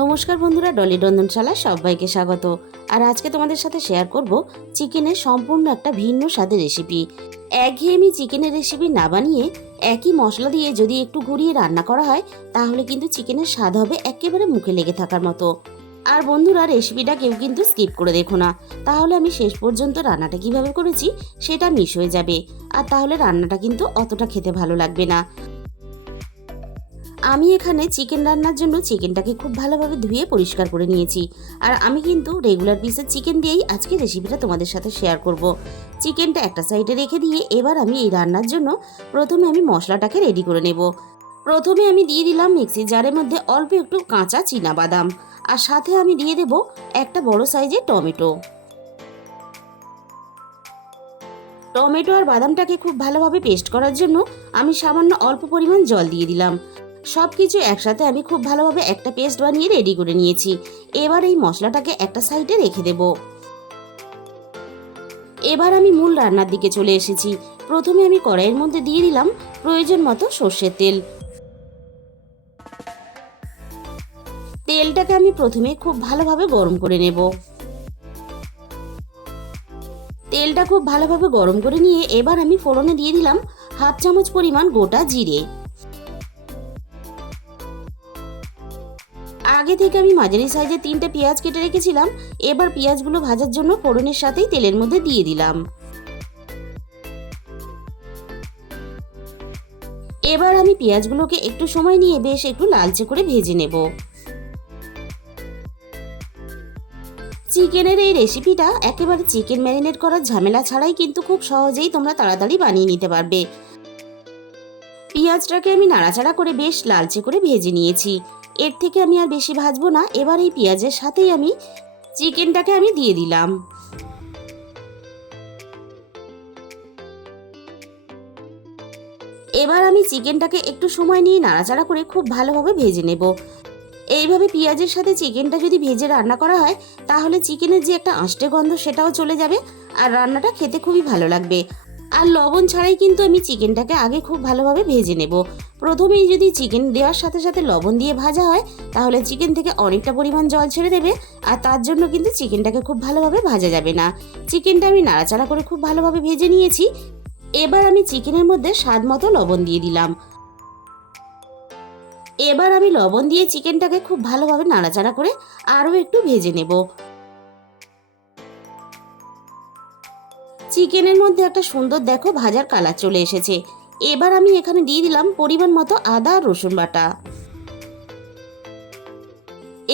নমস্কার বন্ধুরা, ডলি রন্ধনশালা সবাইকে স্বাগত। আর আজকে তোমাদের সাথে শেয়ার করব চিকেনের সম্পূর্ণ একটা ভিন্ন স্বাদের রেসিপি। একঘেয়েমি চিকেনের রেসিপি না বানিয়ে একই মশলা দিয়ে যদি একটু ঘুরিয়ে রান্না করা হয় তাহলে কিন্তু চিকেনের স্বাদ হবে একেবারে মুখে লেগে থাকার মতো। আর বন্ধুরা, রেসিপিটা কেউ কিন্তু স্কিপ করে দেখো না, তাহলে আমি শেষ পর্যন্ত রান্নাটা কিভাবে করেছি সেটা মিস হয়ে যাবে, আর তাহলে রান্নাটা কিন্তু অতটা খেতে ভালো লাগবে না। আমি এখানে চিকেন রান্নার জন্য চিকেনটাকে খুব ভালোভাবে ধুয়ে পরিষ্কার করে নিয়েছি। আর আমি কিন্তু রেগুলার পিসের চিকেন দিয়েই আজকে রেসিপিটা তোমাদের সাথে শেয়ার করব। চিকেনটা একটা সাইডে রেখে দিয়ে এবার আমি এই রান্নার জন্য প্রথমে আমি মশলাটাকে রেডি করে নেব। প্রথমে আমি দিয়ে দিলাম মিক্সি জারের মধ্যে অল্প একটু কাঁচা বাদাম, আর সাথে আমি দিয়ে দেব একটা বড় সাইজের টমেটো। টমেটো আর বাদামটাকে খুব ভালোভাবে পেস্ট করার জন্য আমি সামান্য অল্প পরিমাণ জল দিয়ে দিলাম। সব কিছু একসাথে আমি খুব ভালোভাবে একটা পেস্ট বানিয়ে রেডি করে নিয়েছি। এবার এই মশলাটাকে একটা সাইডে রেখে দেব। এবার আমি মূল রান্নার দিকে চলে এসেছি। প্রথমে আমি কড়াইয়ের মধ্যে দিয়ে দিলাম প্রয়োজন মতো সর্ষের তেল। তেলটাকে আমি প্রথমে খুব ভালোভাবে গরম করে নেব। তেলটা খুব ভালোভাবে গরম করে নিয়ে এবার আমি ফোড়নে দিয়ে দিলাম হাফ চামচ পরিমাণ গোটা জিরে। আগে থেকে আমি মাঝারি সাইজের 3টে পেঁয়াজ কেটে রেখেছিলাম। এবার পেঁয়াজগুলো ভাজার জন্য ফোড়নের সাথেই তেলের মধ্যে দিয়ে দিলাম। এবার আমি পেঁয়াজগুলোকে একটু সময় নিয়ে বেশ একটু লালচে করে ভেজে নেব। চিকেনের এই রেসিপিটা একেবারে চিকেন ম্যারিনেট করার ঝামেলা ছাড়াই কিন্তু খুব সহজেই তোমরা তাড়াতাড়ি বানিয়ে নিতে পারবে। পেঁয়াজটাকে আমি নাড়াচাড়া করে বেশ লালচে করে ভেজে নিয়েছি। এর থেকে আমি আর বেশি ভাজবো না। এবার এই পেঁয়াজের সাথেই আমি চিকেনটাকে আমি দিয়ে দিলাম। এবার আমি চিকেনটাকে একটু সময় নিয়ে নাড়াচাড়া করে খুব ভালোভাবে ভেজে নেব। এইভাবে পেঁয়াজের সাথে চিকেনটা যদি ভেজে রান্না করা হয় তাহলে চিকেনের যে একটা আষ্টে গন্ধ সেটাও চলে যাবে, আর রান্নাটা খেতে খুবই ভালো লাগবে। আর লবণ ছাড়াই কিন্তু আমি চিকেনটাকে আগে খুব ভালোভাবে ভেজে নেব। প্রথমেই যদি চিকেন দেওয়ার সাথে সাথে লবণ দিয়ে ভাজা হয় তাহলে চিকেন থেকে অনেকটা পরিমাণ জল ছেড়ে দেবে, আর তার জন্য কিন্তু চিকেনটাকে খুব ভালোভাবে ভাজা যাবে না। চিকেনটা আমি নাড়াচাড়া করে খুব ভালোভাবে ভেজে নিয়েছি। এবার আমি চিকেনের মধ্যে স্বাদ মতো লবণ দিয়ে দিলাম। এবার আমি লবণ দিয়ে চিকেনটাকে খুব ভালোভাবে নাড়াচাড়া করে আরও একটু ভেজে নেব। চিকেনের মধ্যে একটা সুন্দর দেখো ভাজার কালার চলে এসেছে। এবার আমি এখানে দিয়ে দিলাম পরিমাণ মতো আদা আর রসুন বাটা।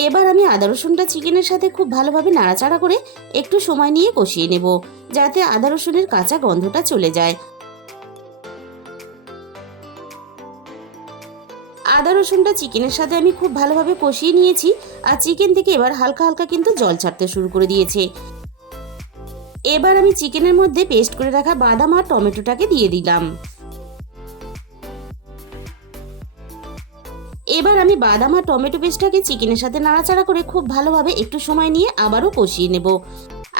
এবার আমি আদা রসুনটা চিকেনের সাথে খুব ভালোভাবে নাড়াচাড়া করে একটু সময় নিয়ে কষিয়ে নেব, যাতে আদা রসুনের কাঁচা গন্ধটা চলে যায়। আদা রসুনটা চিকেনের সাথে আমি খুব ভালোভাবে কষিয়ে নিয়েছি, আর চিকেন থেকে এবার হালকা হালকা কিন্তু জল ছাড়তে শুরু করে দিয়েছে। এবার আমি চিকেনের মধ্যে পেস্ট করে রাখা বাদাম আর টমেটোটাকে দিয়ে দিলাম। এবার আমি বাদাম আর টমেটো পেস্টটাকে চিকেনের সাথে নাড়াচাড়া করে খুব ভালোভাবে একটু সময় নিয়ে আবারও কষিয়ে নেব।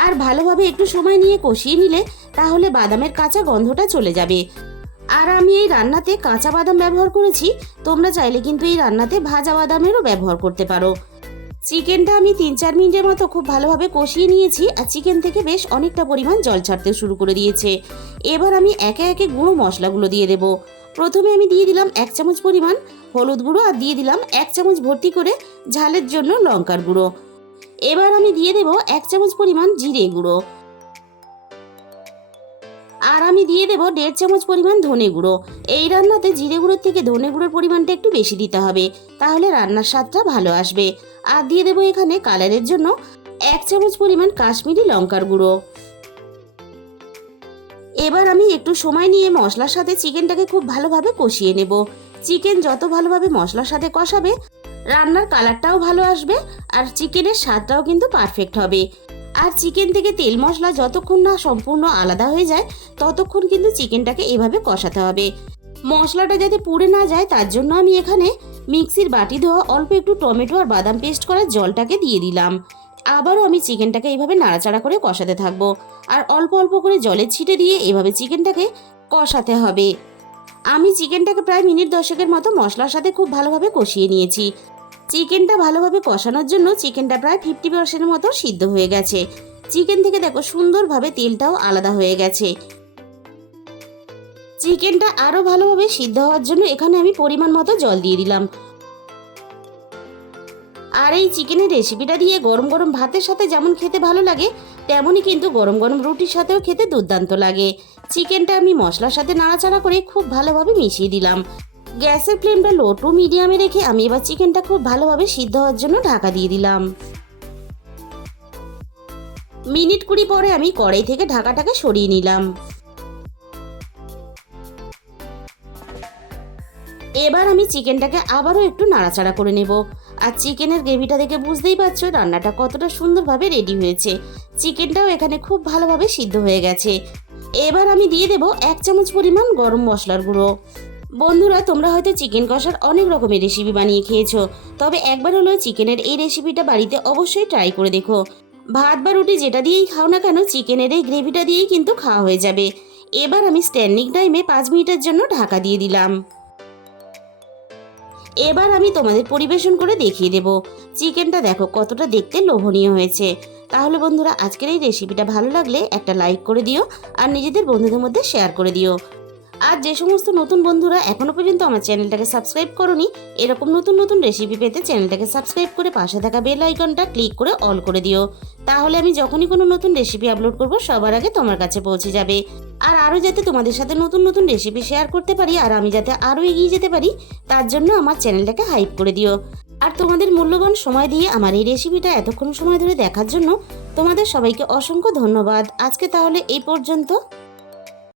আর ভালোভাবে একটু সময় নিয়ে কষিয়ে নিলে তাহলে বাদামের কাঁচা গন্ধটা চলে যাবে। আর আমি এই রান্নাতে কাঁচা বাদাম ব্যবহার করেছি, তোমরা চাইলে কিন্তু এই রান্নাতে ভাজা বাদামেরও ব্যবহার করতে পারো। চিকেনটা আমি 3-4 মিনিটের মতো খুব ভালোভাবে কষিয়ে নিয়েছি, আর চিকেন থেকে বেশ অনেকটা পরিমাণ জল ছাড়তে শুরু করে দিয়েছে। এবার আমি একে একে গুঁড়ো মশলাগুলো দিয়ে দেব। প্রথমে আমি দিয়ে দিলাম 1 চামচ পরিমাণ হলুদ গুঁড়ো, আর দিয়ে দিলাম 1 চামচ ভর্তি করে ঝালের জন্য লঙ্কার গুঁড়ো। এবার আমি দিয়ে দেব 1 চামচ পরিমাণ জিরে গুঁড়ো, আর আমি দিয়ে দেব 1.5 চামচ পরিমাণ ধনে গুঁড়ো। এই রান্নাতে জিরে গুঁড়োর থেকে ধনে গুঁড়োর পরিমাণটা একটু বেশি দিতে হবে, তাহলে রান্নার স্বাদটা ভালো আসবে। আর দিয়ে দেব এখানে কালারের জন্য 1 চামচ পরিমাণ কাশ্মীরি লঙ্কার গুঁড়ো। এবার আমি একটু সময় নিয়ে মশলার সাথে চিকেনটাকে খুব ভালোভাবে কষিয়ে নেব। চিকেন যত ভালোভাবে মশলার সাথে কষাবে রান্নার কালারটাও ভালো আসবে, আর চিকেনের স্বাদটাও কিন্তু পারফেক্ট হবে। আর চিকেন থেকে তেল মশলা যতক্ষণ না সম্পূর্ণ আলাদা হয়ে যায় ততক্ষণ কিন্তু চিকেনটাকে এভাবে কষাতে হবে। মশলাটা যাতে পুড়ে না যায় তার জন্য আমি এখানে মিক্সির বাটি ধোয়া অল্প একটু টমেটো আর বাদাম পেস্ট করা জলটাকে দিয়ে দিলাম। আবারও আমি চিকেনটাকে এইভাবে নাড়াচাড়া করে কষাতে থাকবো, আর অল্প অল্প করে জলের ছিটে দিয়ে এভাবে চিকেনটাকে কষাতে হবে। আমি চিকেনটাকে প্রায় মিনিট 10 মতো মশলার সাথে খুব ভালোভাবে কষিয়ে নিয়েছি। চিকেনটা ভালোভাবে কষানোর জন্য চিকেনটা প্রায় 50% মতো সিদ্ধ হয়ে গেছে। চিকেন থেকে দেখো সুন্দরভাবে তেলটাও আলাদা হয়ে গেছে। চিকেনটা আরও ভালোভাবে সিদ্ধ হওয়ার জন্য এখানে আমি পরিমাণ মতো জল দিয়ে দিলাম। আর এই চিকেনের রেসিপিটা দিয়ে গরম গরম ভাতের সাথে যেমন খেতে ভালো লাগে, তেমনই কিন্তু গরম গরম রুটির সাথেও খেতে দুর্দান্ত লাগে। চিকেনটা আমি মশলার সাথে নাড়াচাড়া করে খুব ভালোভাবে মিশিয়ে দিলাম। গ্যাসের ফ্লেমটা লো টু মিডিয়ামে রেখে আমি এবার চিকেনটা খুব ভালোভাবে সিদ্ধ হওয়ার জন্য ঢাকা দিয়ে দিলাম। মিনিট 20 পরে আমি কড়াই থেকে ঢাকাটাকে সরিয়ে নিলাম। এবার আমি চিকেনটাকে আবারও একটু নাড়াচাড়া করে নেব। আর চিকেনের গ্রেভিটা দেখে বুঝতেই পারছো রান্নাটা কতটা সুন্দরভাবে রেডি হয়েছে। চিকেনটাও এখানে খুব ভালোভাবে সিদ্ধ হয়ে গেছে। এবার আমি দিয়ে দেব 1 চামচ পরিমাণ গরম মশলার গুঁড়ো। বন্ধুরা, তোমরা হয়তো চিকেন কষার অনেক রকমের রেসিপি বানিয়ে খেয়েছো, তবে একবার হলেও চিকেনের এই রেসিপিটা বাড়িতে অবশ্যই ট্রাই করে দেখো। ভাত বা রুটি যেটা দিয়েই খাও না কেন, চিকেনের এই গ্রেভিটা দিয়েই কিন্তু খাওয়া হয়ে যাবে। এবার আমি স্ট্যান্ডিং টাইমে 5 মিনিটের জন্য ঢাকা দিয়ে দিলাম। এবার আমি তোমাদের পরিবেশন করে দেখিয়ে দেব। চিকেনটা দেখো কতটা দেখতে লোভনীয় হয়েছে। তাহলে বন্ধুরা, আজকের এই রেসিপিটা ভালো লাগলে একটা লাইক করে দিও আর নিজেদের বন্ধুদের মধ্যে শেয়ার করে দিও। আর যে সমস্ত নতুন বন্ধুরা এখনো পর্যন্ত আমার চ্যানেলটাকে সাবস্ক্রাইব করোনি, এরকম নতুন নতুন রেসিপি পেতে চ্যানেলটাকে সাবস্ক্রাইব করে পাশে থাকা বেল আইকনটা ক্লিক করে অল করে দিও। তাহলে আমি যখনই কোনো নতুন রেসিপি আপলোড করব সবার আগে তোমার কাছে পৌঁছে যাবে। আর আরও যাতে তোমাদের সাথে নতুন নতুন রেসিপি শেয়ার করতে পারি আর আমি যাতে আরও এগিয়ে যেতে পারি, তার জন্য আমার চ্যানেলটাকে হাইপ করে দিও। আর তোমাদের মূল্যবান সময় দিয়ে আমার এই রেসিপিটা এতক্ষণ সময় ধরে দেখার জন্য তোমাদের সবাইকে অসংখ্য ধন্যবাদ। আজকে তাহলে এই পর্যন্ত।